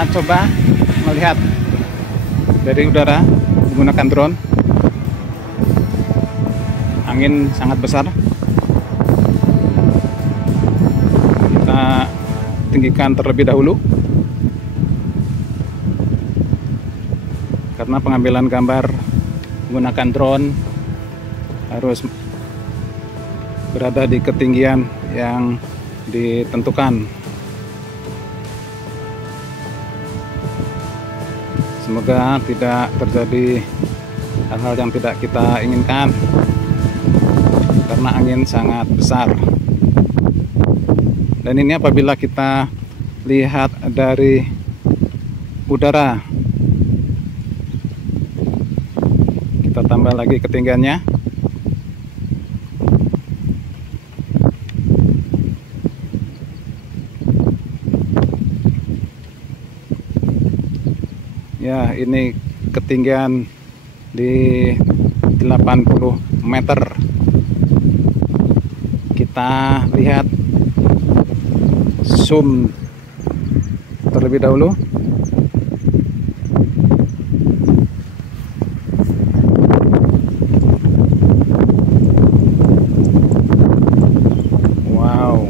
Kita coba melihat dari udara menggunakan drone. Angin sangat besar. Kita tinggikan terlebih dahulu karena pengambilan gambar menggunakan drone harus berada di ketinggian yang ditentukan. Semoga tidak terjadi hal-hal yang tidak kita inginkan karena angin sangat besar. Dan ini apabila kita lihat dari udara. Kita tambah lagi ketinggiannya. Ya, ini ketinggian di 80 meter. Kita lihat zoom terlebih dahulu. Wow,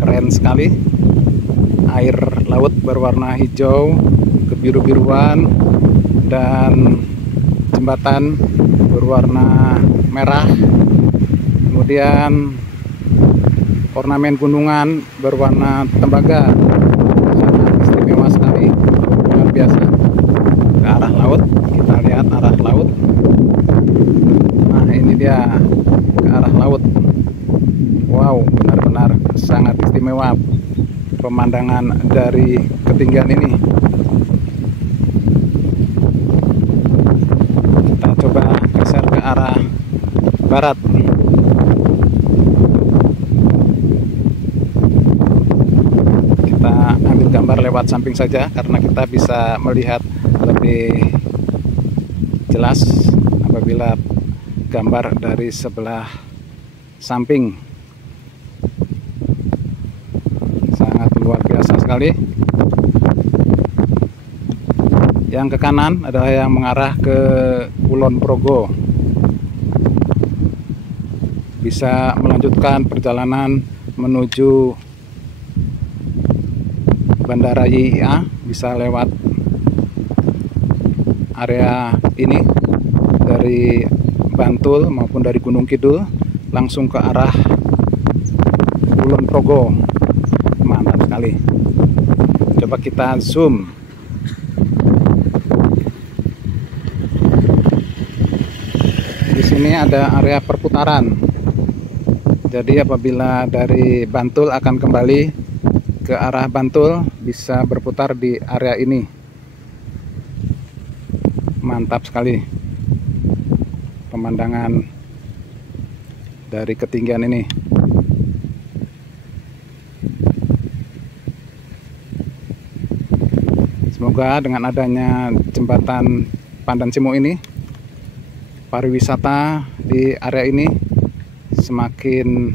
keren sekali. Air laut berwarna hijau kebiru-biruan dan jembatan berwarna merah. Kemudian ornamen gunungan berwarna tembaga, sangat istimewa sekali, luar biasa. Ke arah laut, kita lihat arah laut. Nah, ini dia ke arah laut. Wow, benar-benar sangat istimewa pemandangan dari ketinggian ini. Kita coba geser ke arah barat. Kita ambil gambar lewat samping saja karena kita bisa melihat lebih jelas apabila gambar dari sebelah samping. Sangat luar biasa sekali. Yang ke kanan adalah yang mengarah ke Kulon Progo. Bisa melanjutkan perjalanan menuju Bandara YIA, bisa lewat area ini dari Bantul maupun dari Gunung Kidul langsung ke arah Kulon Progo. Mantap sekali. Coba kita zoom. Di sini ada area perputaran. Jadi apabila dari Bantul akan kembali ke arah Bantul, bisa berputar di area ini. Mantap sekali pemandangan dari ketinggian ini. Semoga dengan adanya jembatan Pandan Simo ini, pariwisata di area ini semakin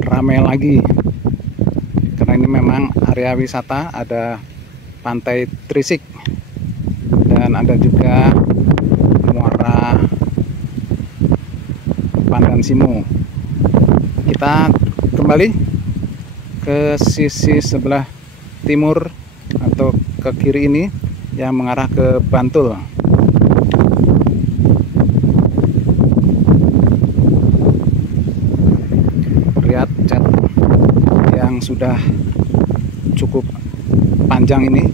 ramai lagi. Karena ini memang area wisata, ada Pantai Trisik dan ada juga Muara Pandan Simo. Kita kembali ke sisi sebelah timur atau ke kiri ini yang mengarah ke Bantul. Lihat cat yang sudah cukup panjang ini,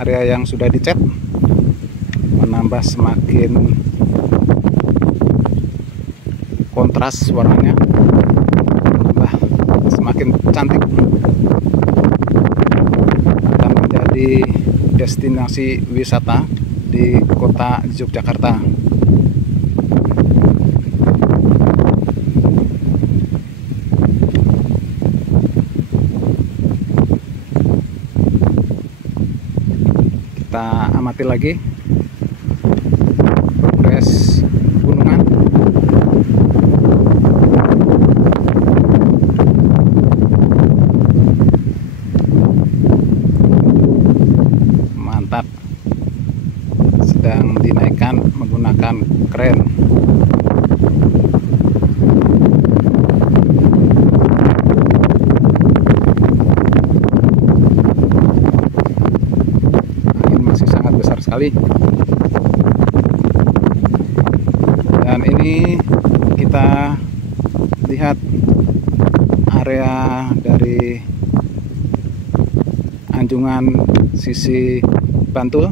area yang sudah dicat menambah semakin kontras warnanya, menambah semakin cantik, akan menjadi destinasi wisata di kota Yogyakarta. Kita amati lagi progres gunungan. menggunakan kren. Angin masih sangat besar sekali. Dan ini kita lihat area dari Anjungan sisi Bantul.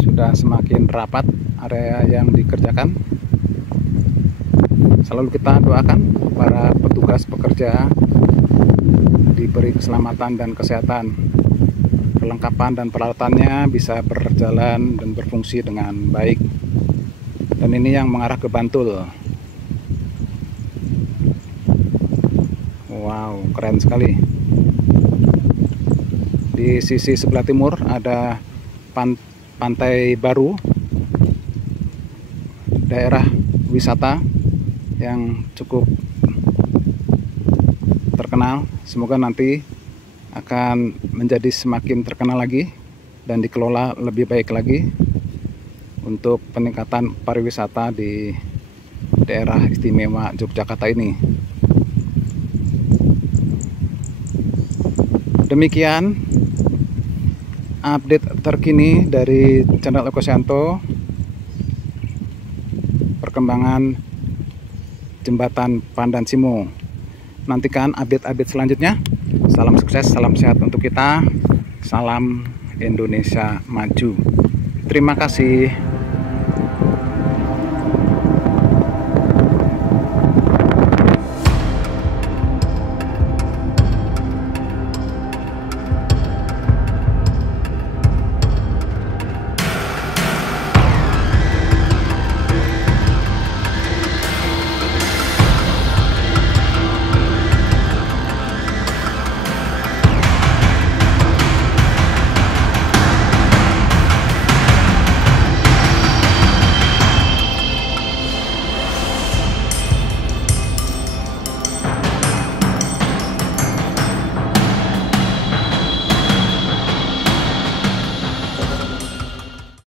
Sudah semakin rapat area yang dikerjakan. Selalu kita doakan para petugas pekerja diberi keselamatan dan kesehatan, perlengkapan dan peralatannya bisa berjalan dan berfungsi dengan baik. Dan ini yang mengarah ke Bantul. Wow, keren sekali. Di sisi sebelah timur ada Pantai Baru, daerah wisata yang cukup terkenal. Semoga nanti akan menjadi semakin terkenal lagi dan dikelola lebih baik lagi untuk peningkatan pariwisata di daerah istimewa Yogyakarta ini. Demikian update terkini dari channel Ekosyanto, perkembangan jembatan Pandan Simo. Nantikan update-update selanjutnya. Salam sukses, salam sehat untuk kita. Salam Indonesia Maju. Terima kasih.